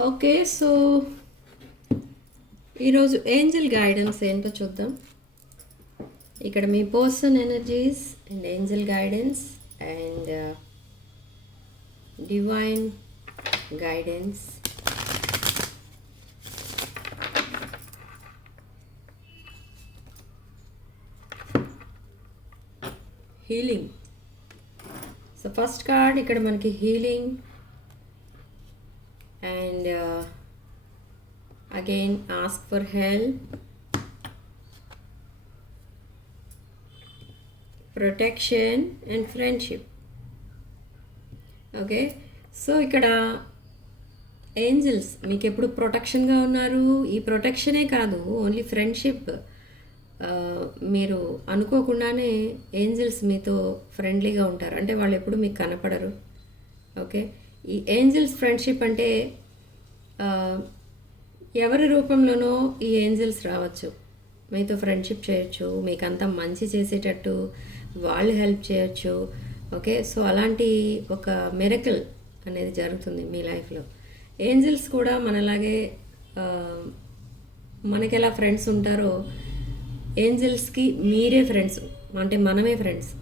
Okay. So, ఈరోజు angel guidance ఏంటో చూద్దాం. ఇక్కడ మీ person energies and angel guidance and divine guidance. Healing. So first card ఇక్కడ మనకి healing and again ask for help, protection and friendship. Okay. So ఇక్కడ angels మీకు ఎప్పుడు ప్రొటెక్షన్గా ఉన్నారు. ఈ ప్రొటెక్షనే కాదు, ఓన్లీ ఫ్రెండ్షిప్. మీరు అనుకోకుండానే ఏంజల్స్ మీతో ఫ్రెండ్లీగా ఉంటారు. అంటే వాళ్ళు ఎప్పుడు మీకు కనపడరు. ఓకే. ఈ ఏంజల్స్ ఫ్రెండ్షిప్ అంటే ఎవరి రూపంలోనో ఈ ఏంజల్స్ రావచ్చు, మీతో ఫ్రెండ్షిప్ చేయొచ్చు, మీకు అంతా మంచి చేసేటట్టు వాళ్ళు హెల్ప్ చేయొచ్చు. ఓకే. సో అలాంటి ఒక మిరకల్ అనేది జరుగుతుంది మీ లైఫ్లో. ఏంజల్స్ కూడా మనలాగే మనకి ఎలా ఫ్రెండ్స్ ఉంటారో ఏంజల్స్కి మీరే ఫ్రెండ్స్, అంటే మనమే ఫ్రెండ్స్.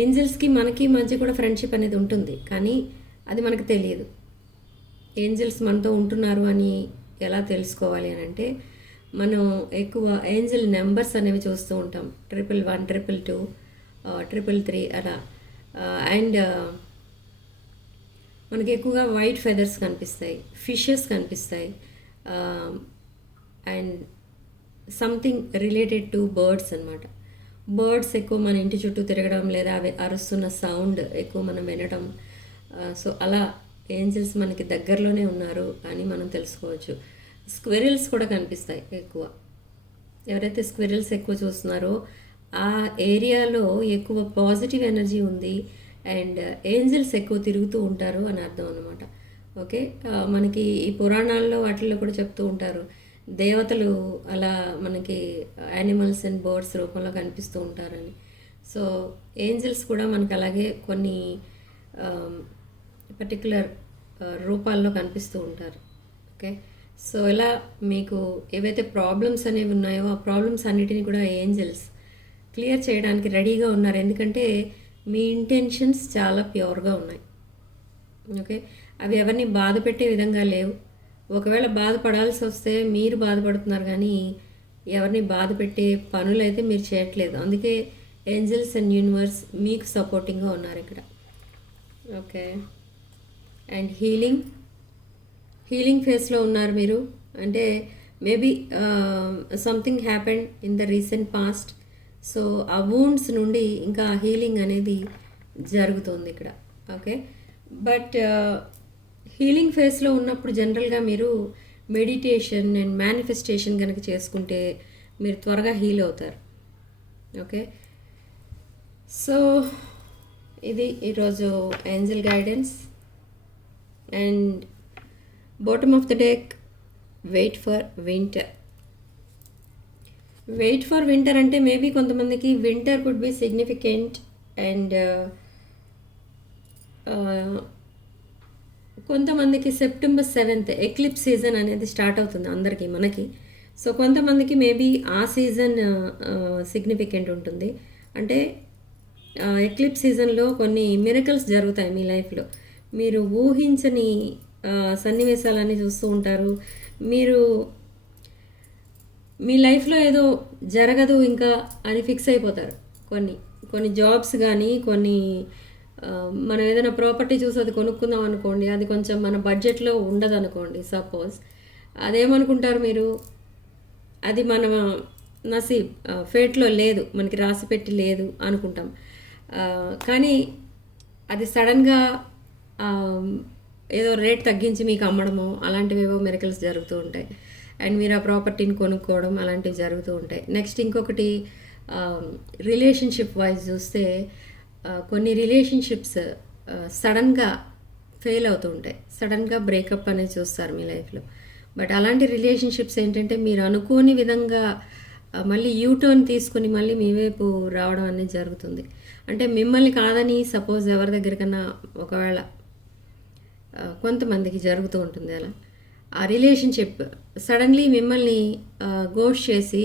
ఏంజల్స్కి మనకి మధ్య కూడా ఫ్రెండ్షిప్ అనేది ఉంటుంది, కానీ అది మనకు తెలియదు. ఏంజల్స్ మనతో ఉంటున్నారు అని ఎలా తెలుసుకోవాలి అని అంటే, మనం ఎక్కువ ఏంజల్ నెంబర్స్ అనేవి చూస్తూ ఉంటాం. 111, 222, 333 అలా. అండ్ మనకి ఎక్కువగా వైట్ ఫెదర్స్ కనిపిస్తాయి, ఫిషెస్ కనిపిస్తాయి, and something related to birds అనమాట. బర్డ్స్ ఎక్కువ మన ఇంటి చుట్టూ తిరగడం, లేదా అవి అరుస్తున్న సౌండ్ ఎక్కువ మనం వినడం. సో అలా ఏంజల్స్ మనకి దగ్గరలోనే ఉన్నారు అని మనం తెలుసుకోవచ్చు. స్క్విరిల్స్ కూడా కనిపిస్తాయి ఎక్కువ. ఎవరైతే స్క్విరిల్స్ ఎక్కువ చూస్తున్నారో ఆ ఏరియాలో ఎక్కువ పాజిటివ్ ఎనర్జీ ఉంది అండ్ ఏంజల్స్ ఎక్కువ తిరుగుతూ ఉంటారు అని అర్థం అనమాట. ఓకే. మనకి ఈ పురాణాల్లో వాటిల్లో కూడా చెప్తూ ఉంటారు, దేవతలు అలా మనకి యానిమల్స్ అండ్ బర్డ్స్ రూపంలో కనిపిస్తూ ఉంటారని. సో ఏంజల్స్ కూడా మనకు అలాగే కొన్ని పర్టికులర్ రూపాల్లో కనిపిస్తూ ఉంటారు. ఓకే. సో ఇలా మీకు ఏవైతే ప్రాబ్లమ్స్ అనేవి ఉన్నాయో ఆ ప్రాబ్లమ్స్ అన్నిటినీ కూడా ఏంజల్స్ క్లియర్ చేయడానికి రెడీగా ఉన్నారు. ఎందుకంటే మీ ఇంటెన్షన్స్ చాలా ప్యూర్గా ఉన్నాయి. ఓకే. అవి ఎవరిని బాధ పెట్టే విధంగా లేవు. ఒకవేళ బాధపడాల్సి వస్తే మీరు బాధపడుతున్నారు, కానీ ఎవరిని బాధ పెట్టే పనులు అయితే మీరు చేయట్లేదు. అందుకే ఏంజల్స్ అండ్ యూనివర్స్ మీకు సపోర్టింగ్గా ఉన్నారు ఇక్కడ. ఓకే. అండ్ హీలింగ్ ఫేస్లో ఉన్నారు మీరు. అంటే maybe something happened in the recent past. So ఆ వూండ్స్ నుండి ఇంకా హీలింగ్ అనేది జరుగుతుంది ఇక్కడ. ఓకే. బట్ హీలింగ్ ఫేస్లో ఉన్నప్పుడు జనరల్గా మీరు మెడిటేషన్ అండ్ మేనిఫెస్టేషన్ కనుక చేసుకుంటే మీరు త్వరగా హీల్ అవుతారు. ఓకే. సో ఇది ఈరోజు angel guidance. And bottom of the deck, wait for winter అంటే మేబీ కొంతమందికి winter could be significant. And కొంతమందికి సెప్టెంబర్ 7th ఎక్లిప్స్ సీజన్ అనేది స్టార్ట్ అవుతుంది అందరికీ, మనకి. సో కొంతమందికి మేబీ ఆ సీజన్ సిగ్నిఫికెంట్ ఉంటుంది. అంటే ఎక్లిప్స్ సీజన్లో కొన్ని మిరకల్స్ జరుగుతాయి మీ లైఫ్లో. మీరు ఊహించని సన్నివేశాలన్నీ చూస్తూ ఉంటారు. మీరు మీ లైఫ్లో ఏదో జరగదు ఇంకా అని ఫిక్స్ అయిపోతారు. కొన్ని జాబ్స్ కానీ, కొన్ని మనం ఏదైనా ప్రాపర్టీ చూసి అది కొనుక్కుందాం అనుకోండి, అది కొంచెం మన బడ్జెట్లో ఉండదు అనుకోండి సపోజ్. అదేమనుకుంటారు మీరు, అది మన నసీబ్, ఫేట్లో లేదు, మనకి రాసి పెట్టి లేదు అనుకుంటాం. కానీ అది సడన్గా ఏదో రేట్ తగ్గించి మీకు అమ్మడము, అలాంటివేవో మిరకల్స్ జరుగుతూ ఉంటాయి. అండ్ మీరు ఆ ప్రాపర్టీని కొనుక్కోవడం అలాంటివి జరుగుతూ ఉంటాయి. నెక్స్ట్ ఇంకొకటి రిలేషన్షిప్ వైజ్ చూస్తే కొన్ని రిలేషన్షిప్స్ సడన్గా ఫెయిల్ అవుతూ ఉంటాయి, సడన్గా బ్రేకప్ అనేది చూస్తారు మీ లైఫ్లో. బట్ అలాంటి రిలేషన్షిప్స్ ఏంటంటే మీరు అనుకోని విధంగా మళ్ళీ యూటర్న్ తీసుకుని మళ్ళీ మీ వైపు రావడం అనేది జరుగుతుంది. అంటే మిమ్మల్ని కాదని సపోజ్ ఎవరి దగ్గరికన్నా ఒకవేళ కొంతమందికి జరుగుతూ ఉంటుంది అలా. ఆ రిలేషన్షిప్ సడన్లీ మిమ్మల్ని గోస్ట్ చేసి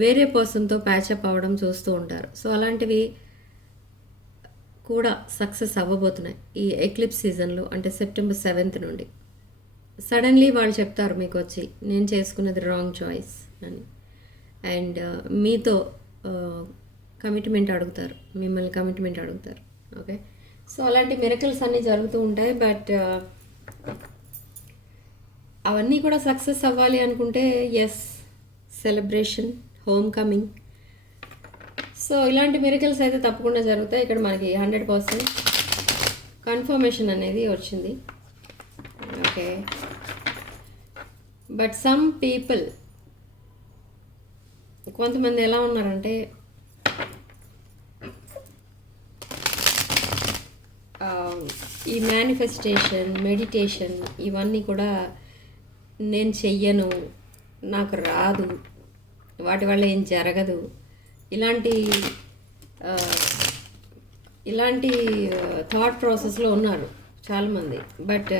వేరే పర్సన్తో ప్యాచప్ అవ్వడం చూస్తూ ఉంటారు. సో అలాంటివి కూడా సక్సెస్ అవ్వబోతున్నాయి ఈ ఎక్లిప్స్ సీజన్లో, అంటే సెప్టెంబర్ 7th నుండి. సడన్లీ వాళ్ళు చెప్తారు మీకు వచ్చి, నేను చేసుకున్నది రాంగ్ చాయిస్ అని, అండ్ మీతో కమిట్మెంట్ అడుగుతారు, మిమ్మల్ని కమిట్మెంట్ అడుగుతారు. ఓకే, సో అలాంటి మిరకల్స్ అన్నీ జరుగుతూ ఉంటాయి. బట్ అవన్నీ కూడా సక్సెస్ అవ్వాలి అనుకుంటే yes, celebration, home coming, so ఇలాంటి మిరకల్స్ అయితే తప్పకుండా జరుగుతాయి. ఇక్కడ మనకి 100% కన్ఫర్మేషన్ అనేది వచ్చింది. ఓకే, బట్ సమ్ పీపుల్, కొంతమంది ఎలా ఉన్నారంటే ఈ మేనిఫెస్టేషన్, మెడిటేషన్ ఇవన్నీ కూడా నేను చెయ్యను, నాకు రాదు, వాటి వల్ల ఏం జరగదు, ఇలాంటి థాట్ ప్రాసెస్లో ఉన్నారు చాలామంది. బట్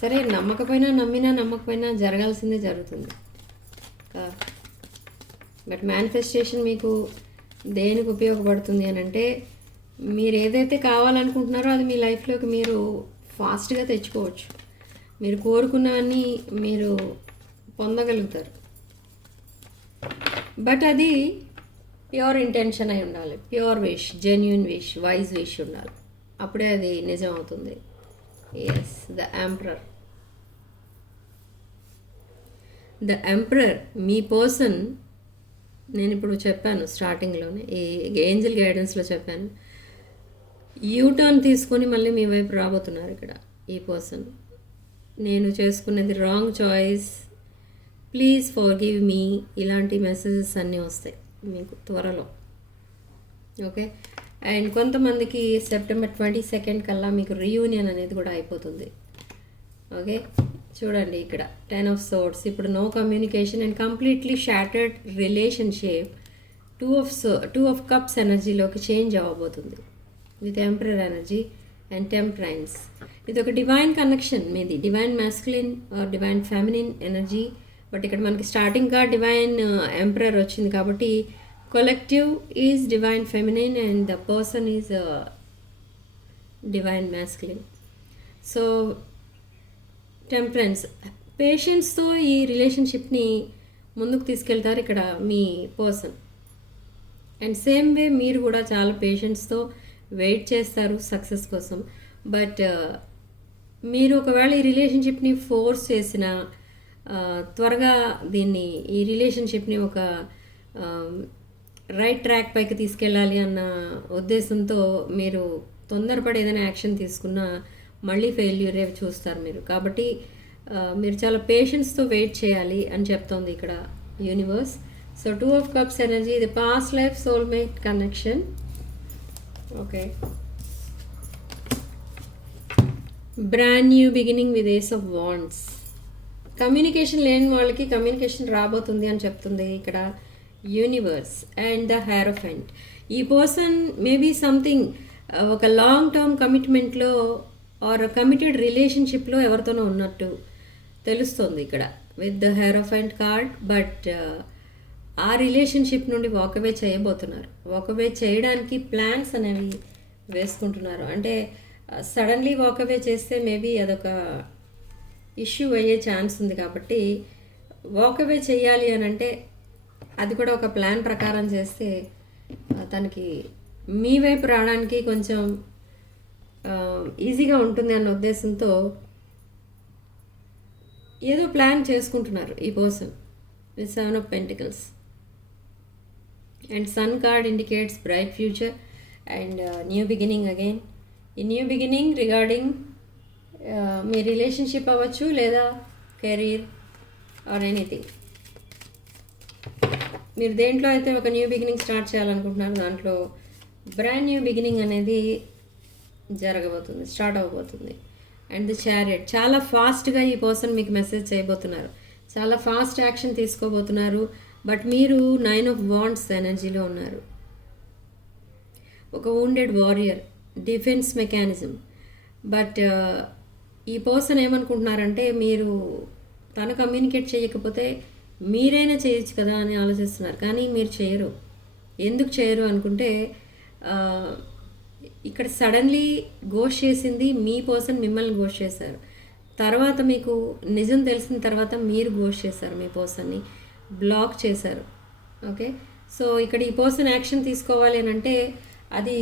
సరే, నమ్మకపోయినా నమ్మకపోయినా జరగాల్సిందే జరుగుతుంది. బట్ మేనిఫెస్టేషన్ మీకు దేనికి ఉపయోగపడుతుంది అని అంటే, మీరు ఏదైతే కావాలనుకుంటున్నారో అది మీ లైఫ్లోకి మీరు ఫాస్ట్గా తెచ్చుకోవచ్చు. మీరు కోరుకున్నవన్నీ మీరు పొందగలుగుతారు. బట్ అది ప్యూర్ ఇంటెన్షన్ అయి ఉండాలి, pure wish, genuine wish, wise wish ఉండాలి, అప్పుడే అది నిజం అవుతుంది. ఎస్, ద ఎంపరర్ మీ పర్సన్. నేను ఇప్పుడు చెప్పాను స్టార్టింగ్లోనే, ఈ ఏంజల్ గైడెన్స్లో చెప్పాను, యూటర్న్ తీసుకొని మళ్ళీ మీ వైపు రాబోతున్నారు ఇక్కడ ఈ పర్సన్. నేను చేసుకున్నది wrong choice, please forgive me, ఇలాంటి మెసేజెస్ అన్నీ వస్తాయి మీకు త్వరలో. ఓకే, అండ్ కొంతమందికి సెప్టెంబర్ 22 కల్లా మీకు రీయూనియన్ అనేది కూడా అయిపోతుంది. ఓకే, చూడండి ఇక్కడ 10 of Swords, ఇప్పుడు no communication and completely shattered relationship 2 of Cups ఎనర్జీలోకి చేంజ్ అవ్వబోతుంది with emperor energy and temperance. ఇది ఒక డివైన్ కనెక్షన్ మీది, divine masculine or divine feminine energy. But ఇక్కడ మనకి స్టార్టింగ్గా డివైన్ ఎంపరర్ వచ్చింది కాబట్టి collective is divine feminine and the person is divine masculine. So temperance, పేషెన్స్తో ఈ రిలేషన్షిప్ని ముందుకు తీసుకెళ్తారు ఇక్కడ మీ పర్సన్. అండ్ సేమ్ వే మీరు కూడా చాలా పేషెన్స్తో వెయిట్ చేస్తారు సక్సెస్ కోసం. బట్ మీరు ఒకవేళ ఈ రిలేషన్షిప్ని ఫోర్స్ చేసిన, త్వరగా ఈ రిలేషన్షిప్ని ఒక రైట్ ట్రాక్ పైకి తీసుకెళ్ళాలి అన్న ఉద్దేశంతో మీరు తొందరపడి ఏదైనా యాక్షన్ తీసుకున్నా మళ్ళీ ఫెయిల్యూరే చూస్తారు మీరు. కాబట్టి మీరు చాలా పేషెన్స్తో వెయిట్ చేయాలి అని చెప్తోంది ఇక్కడ universe. So 2 of Cups energy, ఇది past life soulmate connection. Okay, brand new beginning with ace of wands. Communication లేని వాళ్ళకి కమ్యూనికేషన్ రాబోతుంది అని చెప్తుంది ఇక్కడ యూనివర్స్. అండ్ ద హెరోఫెంట్, ఈ పర్సన్ మేబీ సంథింగ్ ఒక లాంగ్ టర్మ్ కమిట్మెంట్లో ఆర్ కమిటెడ్ రిలేషన్షిప్లో ఎవరితోనో ఉన్నట్టు తెలుస్తుంది ఇక్కడ with the hierophant card. But ఆ రిలేషన్షిప్ నుండి వాకవే చేయబోతున్నారు. వాకవే చేయడానికి ప్లాన్స్ అనేవి వేసుకుంటున్నారు. అంటే సడన్లీ వాకవే చేస్తే మేబీ అదొక ఇష్యూ అయ్యే ఛాన్స్ ఉంది. కాబట్టి వాకవే చేయాలి అని అంటే అది కూడా ఒక ప్లాన్ ప్రకారం చేస్తే తనకి మీ వైపు రావడానికి కొంచెం ఈజీగా ఉంటుంది అన్న ఉద్దేశంతో ఏదో ప్లాన్ చేసుకుంటున్నారు ఈ person with 7 of Pentacles. And sun card indicates bright future and new beginning again. ఈ న్యూ బిగినింగ్ రిగార్డింగ్ మీ రిలేషన్షిప్ అవ్వచ్చు లేదా కెరీర్ ఆర్ ఎనీథింగ్. మీరు దేంట్లో అయితే ఒక న్యూ బిగినింగ్ స్టార్ట్ చేయాలనుకుంటున్నారు దాంట్లో బ్రాండ్ న్యూ బిగినింగ్ అనేది జరగబోతుంది, స్టార్ట్ అవ్వబోతుంది. అండ్ ది చారియట్, చాలా ఫాస్ట్గా ఈ పర్సన్ మీకు మెసేజ్ చేయబోతున్నారు, చాలా ఫాస్ట్ యాక్షన్ తీసుకోబోతున్నారు. బట్ మీరు 9 of Wands ఎనర్జీలో ఉన్నారు. ఒక wounded warrior, defence mechanism. But ఈ పర్సన్ ఏమనుకుంటున్నారంటే మీరు తను కమ్యూనికేట్ చేయకపోతే మీరైనా చేయొచ్చు కదా అని ఆలోచిస్తున్నారు, కానీ మీరు చేయరు. ఎందుకు చేయరు అనుకుంటే ఆ, ఇక్కడ సడన్లీ గోష్ చేసింది మీ పర్సన్, మిమ్మల్ని గోష్ చేశారు. తర్వాత మీకు నిజం తెలిసిన తర్వాత మీరు గోష్ చేశారు, మీ పర్సన్ని బ్లాక్ చేశారు. ఓకే, సో ఇక్కడ ఈ పర్సన్ యాక్షన్ తీసుకోవాలి అని అంటే అది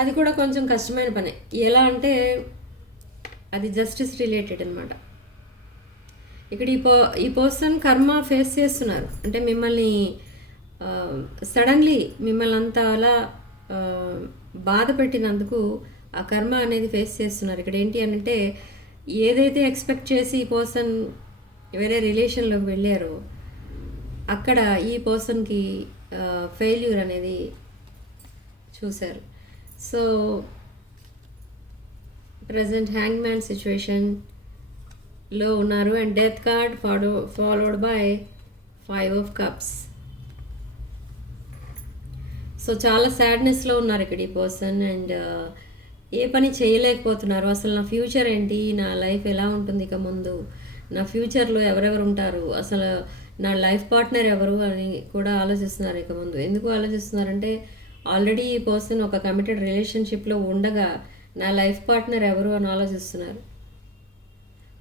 అది కూడా కొంచెం కష్టమైన పనే. ఎలా అంటే అది జస్టిస్ రిలేటెడ్ అనమాట. ఇక్కడ ఈ పర్సన్ కర్మ ఫేస్ చేస్తున్నారు. అంటే మిమ్మల్ని సడన్లీ మిమ్మల్ని అంతా అలా ఆ, బాధ పెట్టినందుకు ఆ కర్మ అనేది ఫేస్ చేస్తున్నారు. ఇక్కడ ఏంటి అంటే ఏదైతే ఎక్స్పెక్ట్ చేసి ఈ పర్సన్ వేరే రిలేషన్లోకి వెళ్ళారో అక్కడ ఈ పర్సన్కి ఫెయిల్యూర్ అనేది చూశారు. సో ప్రజెంట్ హ్యాంగ్ మ్యాన్ సిచ్యువేషన్లో ఉన్నారు and death card followed by 5 of cups. So చాలా సాడ్నెస్లో ఉన్నారు ఇక్కడ ఈ పర్సన్ అండ్ ఏ పని చేయలేకపోతున్నారు. అసలు నా ఫ్యూచర్ ఏంటి, నా లైఫ్ ఎలా ఉంటుంది ఇక ముందు, నా ఫ్యూచర్లో ఎవరెవరు ఉంటారు, అసలు నా లైఫ్ పార్ట్నర్ ఎవరు అని కూడా ఆలోచిస్తున్నారు ఇక ముందు. ఎందుకు ఆలోచిస్తున్నారంటే ఆల్రెడీ ఈ పర్సన్ ఒక కమిటెడ్ రిలేషన్షిప్లో ఉండగా నా లైఫ్ పార్ట్నర్ ఎవరు అని ఆలోచిస్తున్నారు.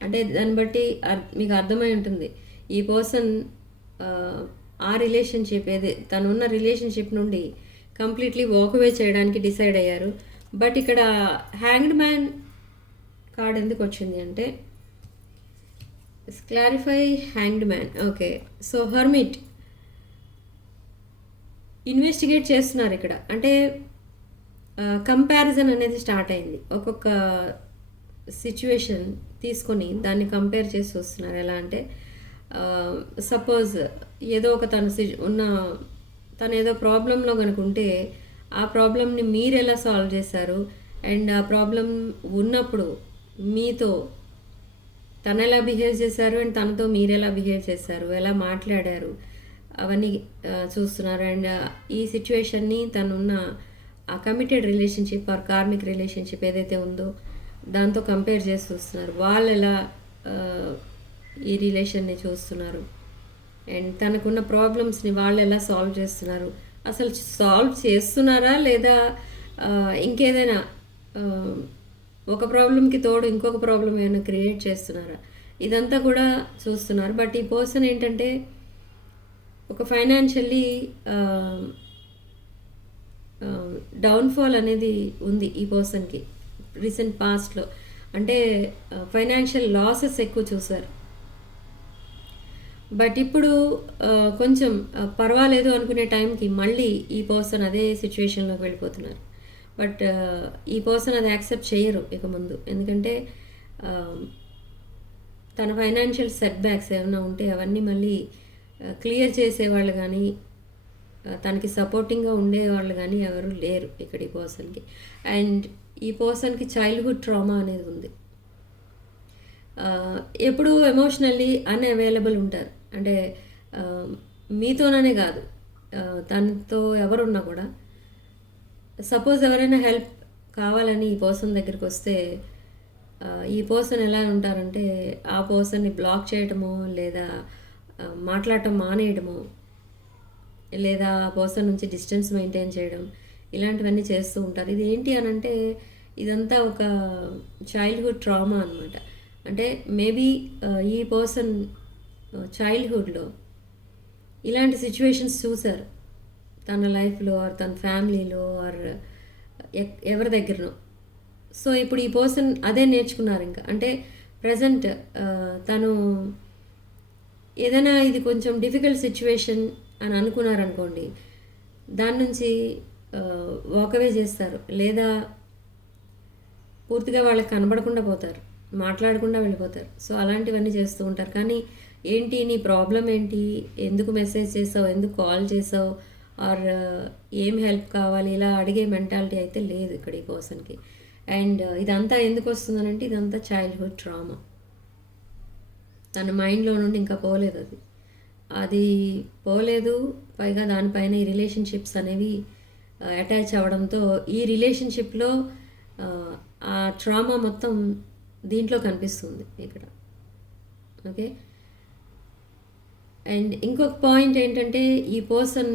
అంటే దాన్ని బట్టి మీకు అర్థమై ఉంటుంది ఈ పర్సన్ ఆ రిలేషన్షిప్ తనున్న రిలేషన్షిప్ నుండి కంప్లీట్లీ వాక్అవే చేయడానికి డిసైడ్ అయ్యారు. బట్ ఇక్కడ హ్యాంగ్డ్ మ్యాన్ కార్డ్ ఎందుకు వచ్చింది అంటే clarify hanged man. Okay, so hermit investigate చేస్తున్నారు ఇక్కడ. అంటే కంపారిజన్ అనేది స్టార్ట్ అయింది. ఒక్కొక్క సిచ్యువేషన్ తీసుకొని దాన్ని కంపేర్ చేసి వస్తున్నారు. ఎలా అంటే సపోజ్ ఏదో ఒక తను ఏదో ప్రాబ్లంలో కనుకుంటే ఆ ప్రాబ్లమ్ని మీరు ఎలా సాల్వ్ చేశారు అండ్ ఆ ప్రాబ్లం ఉన్నప్పుడు మీతో తను ఎలా బిహేవ్ చేశారు అండ్ తనతో మీరు ఎలా బిహేవ్ చేశారు, ఎలా మాట్లాడారు, అవన్నీ చూస్తున్నారు. అండ్ ఈ సిచ్యువేషన్ని తనున్న ఆ committed relationship or karmic relationship ఏదైతే ఉందో దాంతో కంపేర్ చేసి చూస్తున్నారు. వాళ్ళు ఎలా ఈ రిలేషన్ని చూస్తున్నారు అండ్ తనకున్న ప్రాబ్లమ్స్ని వాళ్ళు ఎలా సాల్వ్ చేస్తున్నారు, అసలు సాల్వ్ చేస్తున్నారా లేదా ఇంకేదైనా ఒక ప్రాబ్లంకి తోడు ఇంకొక ప్రాబ్లం ఏమైనా క్రియేట్ చేస్తున్నారా, ఇదంతా కూడా చూస్తున్నారు. బట్ ఈ పర్సన్ ఏంటంటే ఒక ఫైనాన్షియల్లీ డౌన్ఫాల్ అనేది ఉంది ఈ పర్సన్కి రీసెంట్ పాస్ట్లో. అంటే ఫైనాన్షియల్ లాసెస్ ఎక్కువ చూసారు. బట్ ఇప్పుడు కొంచెం పర్వాలేదు అనుకునే టైంకి మళ్ళీ ఈ పర్సన్ అదే సిచ్యువేషన్లోకి వెళ్ళిపోతున్నారు. బట్ ఈ పర్సన్ అది యాక్సెప్ట్ చేయరు ఇక ముందు. ఎందుకంటే తన ఫైనాన్షియల్ సెట్ బ్యాక్స్ ఏమైనా ఉంటే అవన్నీ మళ్ళీ క్లియర్ చేసేవాళ్ళు కానీ తనకి సపోర్టింగ్గా ఉండేవాళ్ళు కానీ ఎవరు లేరు ఇక్కడ ఈ పర్సన్కి. అండ్ ఈ పర్సన్కి చైల్డ్హుడ్ ట్రామా అనేది ఉంది. ఎప్పుడూ ఎమోషనల్లీ అన్అవైలబుల్ ఉంటారు. అంటే మీతోననే కాదు, తనతో ఎవరున్నా కూడా సపోజ్ ఎవరైనా హెల్ప్ కావాలని ఈ పర్సన్ దగ్గరికి వస్తే ఈ పర్సన్ ఎలా ఉంటారంటే ఆ పర్సన్ని బ్లాక్ చేయటమో లేదా మాట్లాడటం మానేయడమో లేదా ఆ పర్సన్ నుంచి డిస్టెన్స్ మెయింటైన్ చేయడం ఇలాంటివన్నీ చేస్తూ ఉంటారు. ఇది ఏంటి అని అంటే ఇదంతా ఒక చైల్డ్హుడ్ ట్రామా అనమాట. అంటే మేబీ ఈ పర్సన్ చైల్డ్హుడ్లో ఇలాంటి సిచ్యువేషన్స్ చూశారు తన లైఫ్లో ఆర్ తన ఫ్యామిలీలో ఆర్ ఎవరి దగ్గరనో. సో ఇప్పుడు ఈ పర్సన్ అదే నేర్చుకున్నారు. ఇంకా అంటే ప్రజెంట్ తను ఏదైనా ఇది కొంచెం డిఫికల్ట్ సిచ్యువేషన్ అని అనుకున్నారనుకోండి, దాని నుంచి వాకవే చేస్తారు లేదా పూర్తిగా వాళ్ళకి కనబడకుండా పోతారు, మాట్లాడకుండా వెళ్ళిపోతారు. సో అలాంటివన్నీ చేస్తూ ఉంటారు. కానీ ఏంటి నీ ప్రాబ్లం ఏంటి, ఎందుకు మెసేజ్ చేసావు, ఎందుకు కాల్ చేసావు ఆర్ ఏం హెల్ప్ కావాలి ఇలా అడిగే మెంటాలిటీ అయితే లేదు ఇక్కడ ఈ పర్సన్కి. అండ్ ఇదంతా ఎందుకు వస్తుందనంటే ఇదంతా చైల్డ్హుడ్ ట్రామా తన మైండ్లో నుండి ఇంకా పోలేదు. అది పోలేదు. పైగా దానిపైన ఈ రిలేషన్షిప్స్ అనేవి అటాచ్ అవ్వడంతో ఈ రిలేషన్షిప్లో ఆ ట్రామా మొత్తం దీంట్లో కనిపిస్తుంది ఇక్కడ. ఓకే, అండ్ ఇంకొక పాయింట్ ఏంటంటే ఈ పర్సన్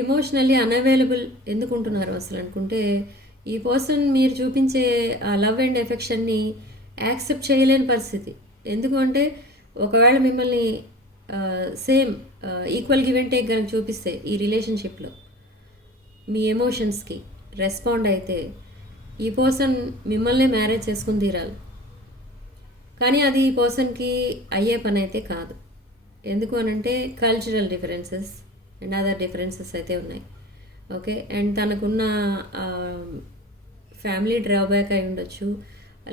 ఎమోషనల్లీ అన్అవైలబుల్ ఎందుకు ఉంటున్నారు అసలు అనుకుంటే, ఈ పర్సన్ మీరు చూపించే ఆ లవ్ అండ్ ఎఫెక్షన్ని యాక్సెప్ట్ చేయలేని పరిస్థితి. ఎందుకు అంటే ఒకవేళ మిమ్మల్ని same equal give and take కనుక చూపిస్తే ఈ రిలేషన్షిప్లో మీ ఎమోషన్స్కి రెస్పాండ్ అయితే ఈ పర్సన్ మిమ్మల్నే మ్యారేజ్ చేసుకుని తీరాలి. కానీ అది ఈ పర్సన్కి అయ్యే పని అయితే కాదు. ఎందుకు అనంటే cultural differences and other differences అయితే ఉన్నాయి. ఓకే, అండ్ తనకున్న ఫ్యామిలీ డ్రాబ్యాక్ అయి ఉండొచ్చు,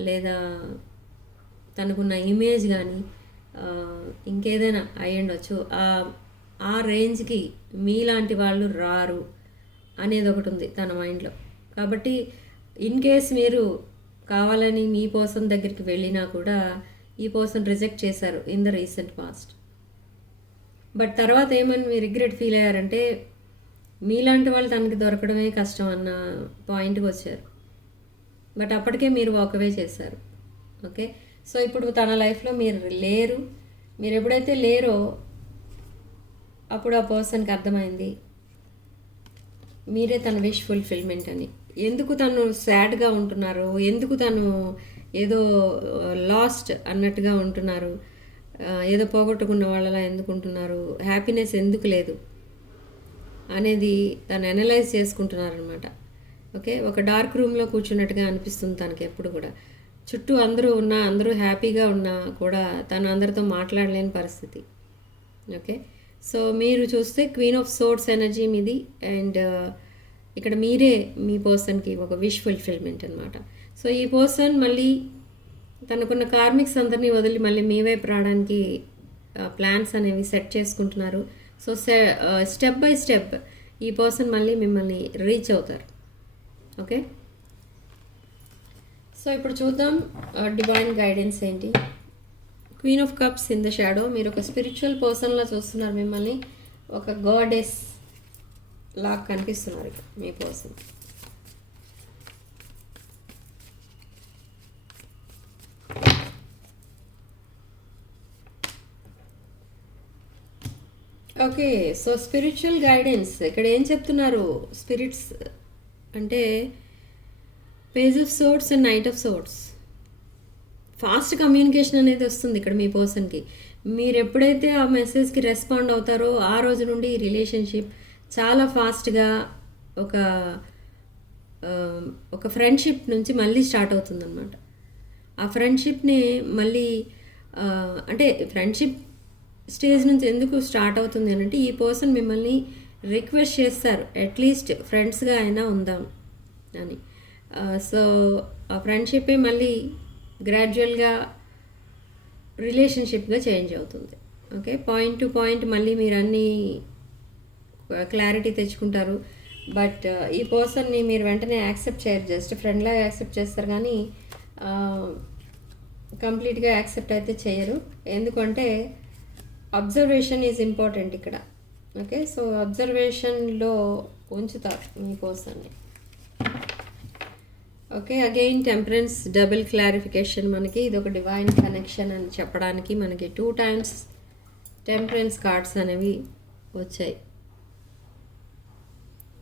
లేదా తనకున్న ఇమేజ్ కానీ ఇంకేదైనా అయి ఉండొచ్చు. ఆ రేంజ్కి మీలాంటి వాళ్ళు రారు అనేది ఒకటి ఉంది తన మైండ్లో. కాబట్టి ఇన్ కేస్ మీరు కావాలని మీ పర్సన్ దగ్గరికి వెళ్ళినా కూడా ఈ పర్సన్ రిజెక్ట్ చేశారు in the recent past. But తర్వాత ఏమని మీరు రిగ్రెట్ ఫీల్ అయ్యారంటే మీలాంటి వాళ్ళు తనకి దొరకడమే కష్టం అన్న పాయింట్కి వచ్చారు. బట్ అప్పటికే మీరు వాకవే చేశారు. ఓకే, సో ఇప్పుడు తన లైఫ్లో మీరు లేరు. మీరు ఎప్పుడైతే లేరో అప్పుడు ఆ పర్సన్కి అర్థమైంది మీరే తన విష్ ఫుల్ఫిల్మెంట్ అని. ఎందుకు తను సాడ్గా ఉంటున్నారు, ఎందుకు తను ఏదో లాస్ట్ అన్నట్టుగా ఉంటున్నారు, ఏదో పోగొట్టుకున్న వాళ్ళలా ఎందుకు ఉంటున్నారు, హ్యాపీనెస్ ఎందుకు లేదు అనేది తను అనలైజ్ చేసుకుంటున్నారనమాట. ఓకే, ఒక డార్క్ రూమ్లో కూర్చున్నట్టుగా అనిపిస్తుంది తనకి ఎప్పుడు కూడా. చుట్టూ అందరూ ఉన్నా, అందరూ హ్యాపీగా ఉన్నా కూడా తను అందరితో మాట్లాడలేని పరిస్థితి. ఓకే, సో మీరు చూస్తే క్వీన్ ఆఫ్ సోర్డ్స్ ఎనర్జీ మీది, అండ్ ఇక్కడ మీరే మీ పర్సన్కి ఒక విష్ ఫుల్ఫిల్మెంట్ అనమాట. సో ఈ పర్సన్ మళ్ళీ తనకున్న కార్మిక్స్ అందరినీ వదిలి మళ్ళీ మీ వైపు రావడానికి ప్లాన్స్ అనేవి సెట్ చేసుకుంటున్నారు. సో స్టెప్ బై స్టెప్ ఈ పర్సన్ మళ్ళీ మిమ్మల్ని రీచ్ అవుతారు. ఓకే, సో ఇప్పుడు చూద్దాం డివైన్ గైడెన్స్ ఏంటి. Queen of cups in the shadow. మీరు ఒక స్పిరిచువల్ పర్సన్లా చూస్తున్నారు, మిమ్మల్ని ఒక గాడెస్ లాగా కనిపిస్తున్నారు మీ person. Okay, so spiritual guidance ఇక్కడ ఏం చెప్తున్నారు స్పిరిట్స్ అంటే page of swords and knight of swords. Fast communication అనేది వస్తుంది ఇక్కడ మీ పర్సన్కి. మీరు ఎప్పుడైతే ఆ మెసేజ్కి రెస్పాండ్ అవుతారో ఆ రోజు నుండి ఈ రిలేషన్షిప్ చాలా ఫాస్ట్గా ఒక ఫ్రెండ్షిప్ నుంచి మళ్ళీ స్టార్ట్ అవుతుందన్నమాట. ఆ ఫ్రెండ్షిప్ని మళ్ళీ అంటే ఫ్రెండ్షిప్ స్టేజ్ నుంచి ఎందుకు స్టార్ట్ అవుతుంది అని అంటే ఈ పర్సన్ మిమ్మల్ని రిక్వెస్ట్ చేస్తారు అట్లీస్ట్ ఫ్రెండ్స్గా అయినా ఉందాం అని. సో ఆ ఫ్రెండ్షిప్పే మళ్ళీ గ్రాడ్యువల్గా రిలేషన్షిప్గా చేంజ్ అవుతుంది. ఓకే, పాయింట్ టు పాయింట్ మళ్ళీ మీరు అన్నీ క్లారిటీ తెచ్చుకుంటారు. బట్ ఈ పర్సన్ని మీరు వెంటనే యాక్సెప్ట్ చేయరు, జస్ట్ ఫ్రెండ్లా యాక్సెప్ట్ చేస్తారు కానీ కంప్లీట్గా యాక్సెప్ట్ అయితే చేయరు. ఎందుకంటే అబ్జర్వేషన్ ఈజ్ ఇంపార్టెంట్ ఇక్కడ. ఓకే, సో అబ్జర్వేషన్లో ఉంచుతారు మీ పర్సన్ని. Okay, again temperance double clarification. మనకి ఇది ఒక డివైన్ కనెక్షన్ అని చెప్పడానికి మనకి 2 times టెంపరెన్స్ కార్డ్స్ అనేవి వచ్చాయి.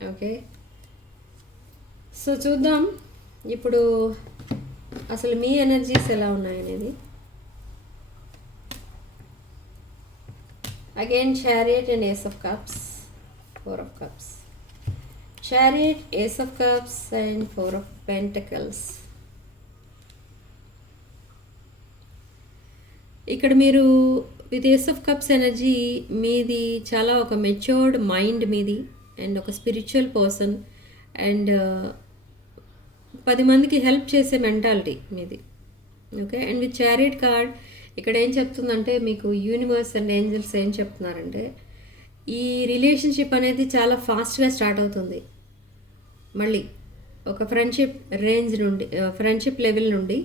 ఓకే, సో చూద్దాం ఇప్పుడు అసలు మీ ఎనర్జీస్ ఎలా ఉన్నాయనేది. Again chariot and ace of cups, 4 of cups. Chariot, Ace of Cups and 4 of Pentacles. ఇక్కడ మీరు with ace of cups energy మీది చాలా ఒక మెచ్యూర్డ్ మైండ్ మీది, అండ్ ఒక స్పిరిచువల్ పర్సన్, అండ్ 10 మందికి హెల్ప్ చేసే మెంటాలిటీ మీది. Okay, and with chariot card ఇక్కడ ఏం చెప్తుందంటే మీకు యూనివర్స్ అండ్ ఏంజల్స్ ఏం చెప్తున్నారంటే ఈ రిలేషన్షిప్ అనేది చాలా ఫాస్ట్గా స్టార్ట్ అవుతుంది. మళ్ళీ ఒక ఫ్రెండ్షిప్ రేంజ్ నుండి, ఫ్రెండ్షిప్ లెవెల్ నుండి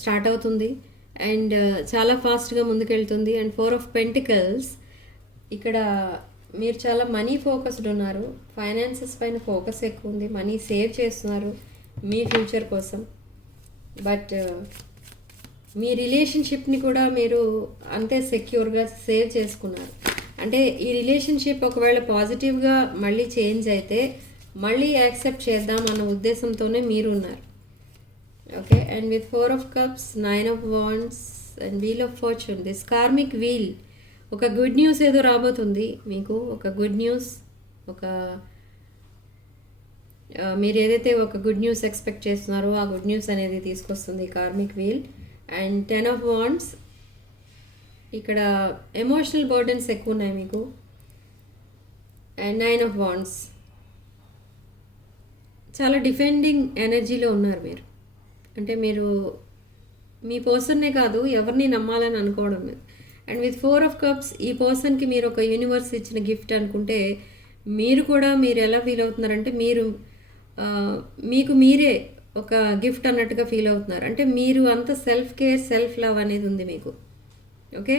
స్టార్ట్ అవుతుంది అండ్ చాలా ఫాస్ట్గా ముందుకెళ్తుంది. అండ్ 4 of Pentacles ఇక్కడ మీరు చాలా మనీ ఫోకస్డ్ ఉన్నారు, ఫైనాన్సెస్ పైన ఫోకస్ ఎక్కువ ఉంది, మనీ సేవ్ చేస్తున్నారు మీ ఫ్యూచర్ కోసం. బట్ మీ రిలేషన్షిప్ని కూడా మీరు అంతే సెక్యూర్గా సేవ్ చేసుకున్నారు. అంటే ఈ రిలేషన్షిప్ ఒకవేళ పాజిటివ్గా మళ్ళీ చేంజ్ అయితే మళ్ళీ యాక్సెప్ట్ చేద్దాం అన్న ఉద్దేశంతోనే మీరు ఉన్నారు. Okay, and with 4 of Cups, 9 of Wands and Wheel of Fortune, this karmic wheel, ఒక గుడ్ న్యూస్ ఏదో రాబోతుంది మీకు. ఒక గుడ్ న్యూస్, ఒక మీరు ఏదైతే ఒక గుడ్ న్యూస్ ఎక్స్పెక్ట్ చేస్తున్నారో ఆ గుడ్ న్యూస్ అనేది తీసుకొస్తుంది karmic wheel. And 10 of Wands, ఇక్కడ ఎమోషనల్ బర్డెన్స్ ఎక్కువ ఉన్నాయి మీకు. అండ్ 9 of Wands, చాలా డిఫెండింగ్ ఎనర్జీలో ఉన్నారు మీరు. అంటే మీరు మీ పర్సన్నే కాదు ఎవరిని నమ్మాలని అనుకోవడం లేదు. అండ్ విత్ 4 of Cups, ఈ పర్సన్కి మీరు ఒక యూనివర్స్ ఇచ్చిన గిఫ్ట్ అనుకుంటే మీరు కూడా మీరు ఎలా ఫీల్ అవుతున్నారంటే మీరు మీకు మీరే ఒక గిఫ్ట్ అన్నట్టుగా ఫీల్ అవుతున్నారు. అంటే మీరు అంత సెల్ఫ్ కేర్, సెల్ఫ్ లవ్ అనేది ఉంది మీకు. ఓకే,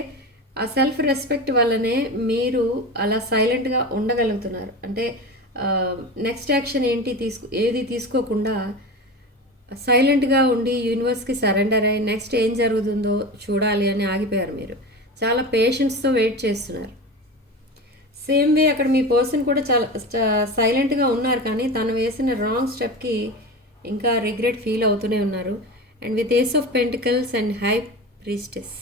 ఆ సెల్ఫ్ రెస్పెక్ట్ వల్లనే మీరు అలా సైలెంట్గా ఉండగలుగుతున్నారు. అంటే నెక్స్ట్ యాక్షన్ ఏంటి ఏది తీసుకోకుండా సైలెంట్గా ఉండి యూనివర్స్కి సరెండర్ అయ్యి నెక్స్ట్ ఏం జరుగుతుందో చూడాలి అని ఆగిపోయారు మీరు. చాలా పేషెన్స్తో వెయిట్ చేస్తున్నారు. సేమ్ వే అక్కడ మీ పర్సన్ కూడా చాలా సైలెంట్గా ఉన్నారు, కానీ తను వేసిన రాంగ్ స్టెప్కి ఇంకా రిగ్రెట్ ఫీల్ అవుతూనే ఉన్నారు. And with ace of pentacles and high priestess.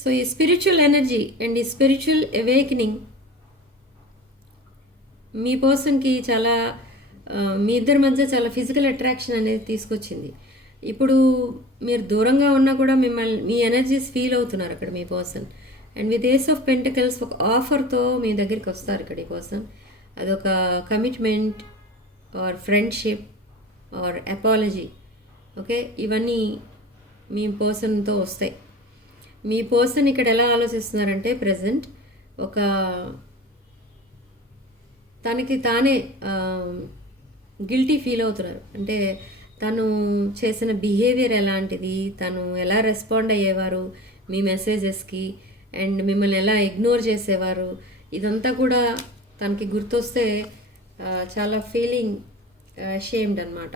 So ఈ స్పిరిచువల్ ఎనర్జీ అండ్ ఈ స్పిరిచువల్ అవేకనింగ్ మీ పర్సన్కి చాలా మీ ఇద్దరి మధ్య చాలా ఫిజికల్ అట్రాక్షన్ అనేది తీసుకొచ్చింది. ఇప్పుడు మీరు దూరంగా ఉన్నా కూడా మిమ్మల్ని మీ ఎనర్జీస్ ఫీల్ అవుతున్నారు అక్కడ మీ person. And with ace of pentacles, ఒక ఆఫర్తో మీ దగ్గరికి వస్తారు ఇక్కడ ఈ పర్సన్. అదొక commitment or friendship or apology. Okay, ఇవన్నీ మీ పర్సన్తో వస్తాయి. మీ పర్సన్ ఇక్కడ ఎలా ఆలోచిస్తున్నారంటే ప్రజెంట్ ఒక తనకి తానే గిల్టీ ఫీల్ అవుతున్నారు. అంటే తను చేసిన బిహేవియర్ ఎలాంటిది, తను ఎలా రెస్పాండ్ అయ్యేవారు మీ మెసేజెస్కి, అండ్ మిమ్మల్ని ఎలా ఇగ్నోర్ చేసేవారు, ఇదంతా కూడా తనకి గుర్తొస్తే చాలా ఫీలింగ్ షేమ్డ్ అనమాట.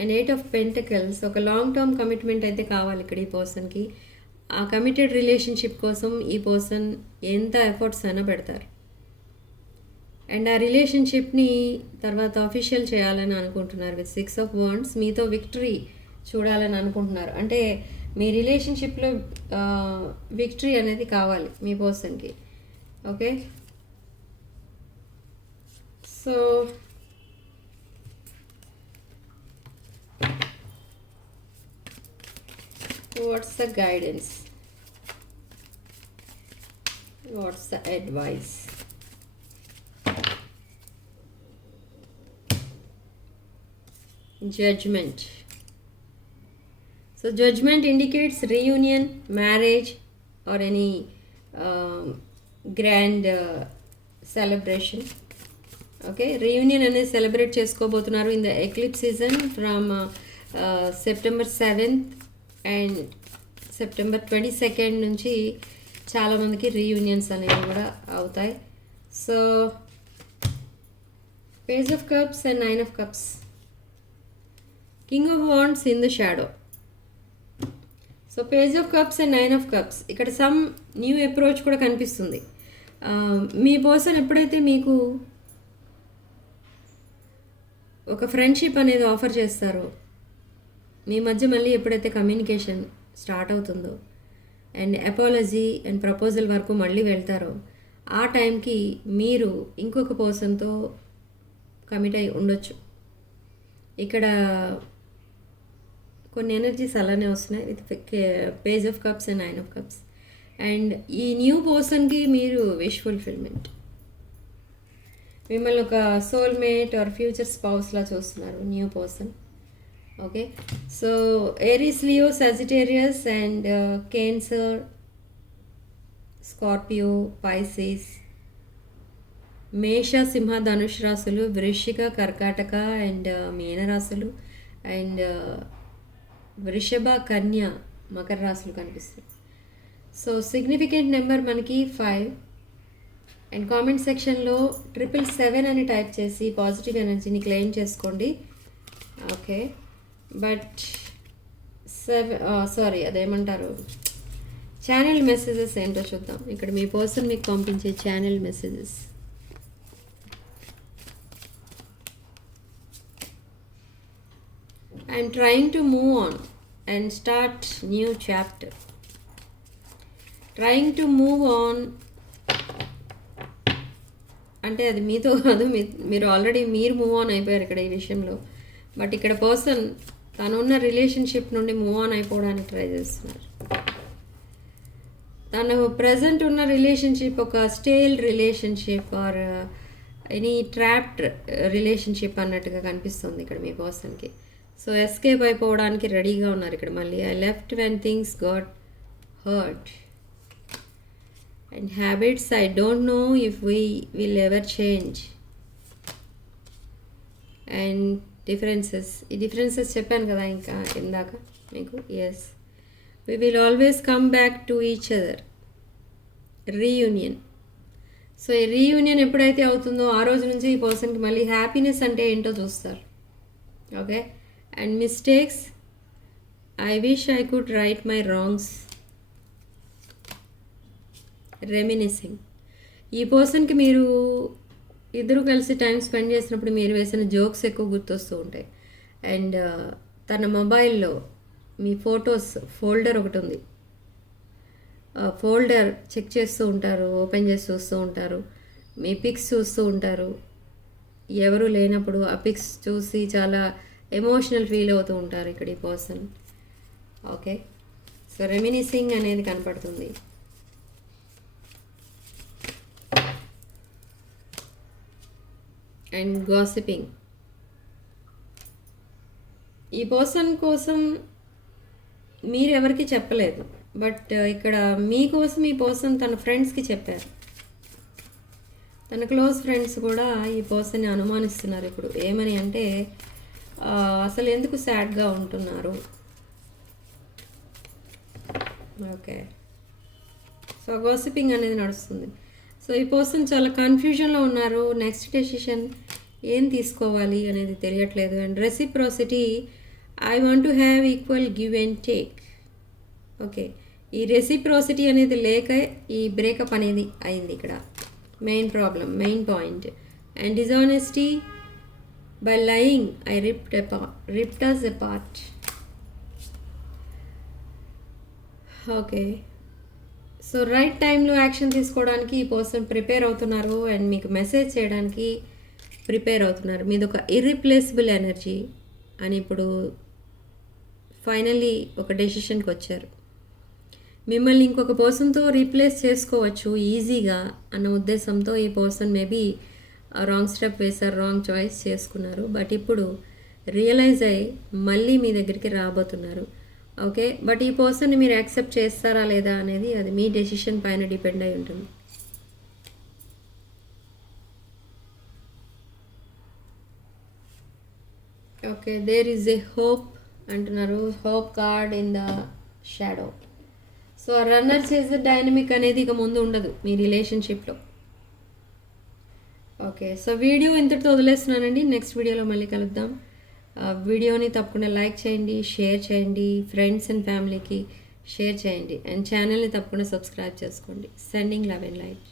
అండ్ 8 of Pentacles, ఒక లాంగ్ టర్మ్ కమిట్మెంట్ అయితే కావాలి ఇక్కడ ఈ పర్సన్కి. ఆ కమిటెడ్ రిలేషన్షిప్ కోసం ఈ పర్సన్ ఎంత ఎఫర్ట్స్ అయినా పెడతారు. అండ్ ఆ రిలేషన్షిప్ని తర్వాత అఫీషియల్ చేయాలని అనుకుంటున్నారు. విత్ 6 of Wands, మీతో విక్టరీ చూడాలని అనుకుంటున్నారు. అంటే మీ రిలేషన్షిప్లో విక్టరీ అనేది కావాలి మీ పర్సన్కి. Okay, so what's the guidance, what's the advice? Judgment. So judgment indicates reunion, marriage or any grand celebration. Okay, reunion అనేది సెలబ్రేట్ చేసుకోబోతున్నారు in the eclipse season from September 7th and September 22nd నుంచి చాలామందికి reunions అనేవి కూడా అవుతాయి. So page of cups and 9 of Cups, king of wands in the shadow. So page of cups and 9 of Cups, ఇక్కడ some new approach కూడా కనిపిస్తుంది. మీ person ఎప్పుడైతే మీకు ఒక ఫ్రెండ్షిప్ అనేది ఆఫర్ చేస్తారో, మీ మధ్య మళ్ళీ ఎప్పుడైతే కమ్యూనికేషన్ స్టార్ట్ అవుతుందో అండ్ అపాలజీ అండ్ ప్రపోజల్ వరకు మళ్ళీ వెళ్తారో, ఆ టైంకి మీరు ఇంకొక పర్సన్తో కమిట్ అయి ఉండొచ్చు. ఇక్కడ కొన్ని ఎనర్జీస్ అలానే వస్తున్నాయి with page of cups and 9 of Cups. And ఈ న్యూ పర్సన్కి మీరు విష్ ఫుల్ఫిల్మెంట్, మిమ్మల్ని ఒక సోల్మేట్ ఆర్ ఫ్యూచర్ స్పౌస్లా చూస్తున్నారు new person. Okay, so Aries, Leo, Sagittarius and cancer, Scorpio, Pisces, మేష, సింహ, ధనుష్ రాశులు, వృశ్చిక, కర్కాటక అండ్ మీన రాశులు అండ్ వృషభ, కన్య, మకర రాశులు కనిపిస్తాయి. సో సిగ్నిఫికెంట్ నెంబర్ మనకి 5. అండ్ కామెంట్ సెక్షన్లో 777 అని టైప్ చేసి పాజిటివ్ ఎనర్జీని క్లెయిమ్ చేసుకోండి. ఓకే, బట్ సారీ అదేమంటారు, ఛానల్ మెసేజెస్ ఏంటో చూద్దాం. ఇక్కడ మీ పర్సన్ మీకు పంపించే channel messages. I'm trying to move on and start new chapter. Trying to move on అంటే అది మీతో కాదు, మీరు ఆల్రెడీ మూవ్ ఆన్ అయిపోయారు ఇక్కడ ఈ విషయంలో. బట్ ఇక్కడ పర్సన్ తనున్న రిలేషన్షిప్ నుండి మూవ్ ఆన్ అయిపోవడానికి ట్రై చేస్తున్నారు. తను ప్రజెంట్ ఉన్న రిలేషన్షిప్ ఒక stale relationship or any trapped relationship అన్నట్టుగా కనిపిస్తుంది ఇక్కడ మీ పర్సన్కి. సో ఎస్కేప్ అయిపోవడానికి రెడీగా ఉన్నారు ఇక్కడ మళ్ళీ. I left when things got hurt. And habits, I don't know if we will ever change. And differences, ఈ డిఫరెన్సెస్ చెప్పాను కదా ఇంకా ఇందాక మీకు. Yes, we will always come back to each other. Reunion. So ఈ రీయూనియన్ ఎప్పుడైతే అవుతుందో ఆ రోజు నుంచి ఈ పర్సన్కి మళ్ళీ హ్యాపీనెస్ అంటే ఏంటో చూస్తారు. Okay, and mistakes, I wish I could right my wrongs. రెమినిసింగ్. ఈ పర్సన్కి మీరు ఇద్దరు కలిసి టైం స్పెండ్ చేసినప్పుడు మీరు వేసిన జోక్స్ ఎక్కువ గుర్తొస్తూ ఉంటాయి. అండ్ తన మొబైల్లో మీ ఫొటోస్ ఫోల్డర్ ఒకటి ఉంది, ఫోల్డర్ చెక్ చేస్తూ ఉంటారు, ఓపెన్ చేసి చూస్తూ ఉంటారు, మీ పిక్స్ చూస్తూ ఉంటారు. ఎవరు లేనప్పుడు ఆ పిక్స్ చూసి చాలా ఎమోషనల్ ఫీల్ అవుతూ ఉంటారు ఇక్కడ ఈ పర్సన్. ఓకే, సో రెమినిసింగ్ అనేది కనపడుతుంది. And gossiping. ఈ పర్సన్ కోసం మీరు ఎవరికి చెప్పలేదు, బట్ ఇక్కడ మీకోసం ఈ పర్సన్ తన ఫ్రెండ్స్కి చెప్పారు. తన క్లోజ్ ఫ్రెండ్స్ కూడా ఈ పర్సన్ని అనుమానిస్తున్నారు ఇప్పుడు. ఏమని అంటే అసలు ఎందుకు సాడ్గా ఉంటున్నారు. ఓకే, సో గాసిపింగ్ అనేది నడుస్తుంది. సో ఈ పర్సన్ చాలా కన్ఫ్యూజన్లో ఉన్నారు. నెక్స్ట్ డెసిషన్ ఏం తీసుకోవాలి అనేది తెలియట్లేదు. And reciprocity, I want to have equal give and take. Okay, ఈ రెసిప్రోసిటీ అనేది లేక ఈ బ్రేకప్ అనేది అయింది ఇక్కడ. Main problem, main point. And dishonesty, by lying I ripped us apart. Okay, so right టైంలో యాక్షన్ తీసుకోవడానికి ఈ పర్సన్ ప్రిపేర్ అవుతున్నారు అండ్ మీకు మెసేజ్ చేయడానికి ప్రిపేర్ అవుతున్నారు. మీది ఒక ఇర్రిప్లేసబుల్ ఎనర్జీ అని ఇప్పుడు ఫైనల్లీ ఒక డెసిషన్కి వచ్చారు. మిమ్మల్ని ఇంకొక పర్సన్తో రీప్లేస్ చేసుకోవచ్చు ఈజీగా అన్న ఉద్దేశంతో ఈ పర్సన్ మేబీ రాంగ్ స్టెప్ వేశారు, రాంగ్ చాయిస్ చేసుకున్నారు. బట్ ఇప్పుడు రియలైజ్ అయ్యి మళ్ళీ మీ దగ్గరికి రాబోతున్నారు. ఓకే, బట్ ఈ పర్సన్ని మీరు యాక్సెప్ట్ చేస్తారా లేదా అనేది అది మీ డెసిషన్ పైన డిపెండ్ అయి ఉంటుంది. Okay, there is a hope అంటున్నారు. Hope card in the shadow. So runner చేసే డైనమిక్ అనేది ఇక ముందు ఉండదు మీ రిలేషన్షిప్లో. ఓకే, సో వీడియో ఇంతటితో వదిలేస్తున్నానండి. నెక్స్ట్ వీడియోలో మళ్ళీ కలుద్దాం. వీడియోని తప్పకుండా లైక్ చేయండి, షేర్ చేయండి, ఫ్రెండ్స్ అండ్ ఫ్యామిలీకి షేర్ చేయండి. అండ్ ఛానల్ని తప్పకుండా సబ్స్క్రైబ్ చేసుకోండి. Sending love and light.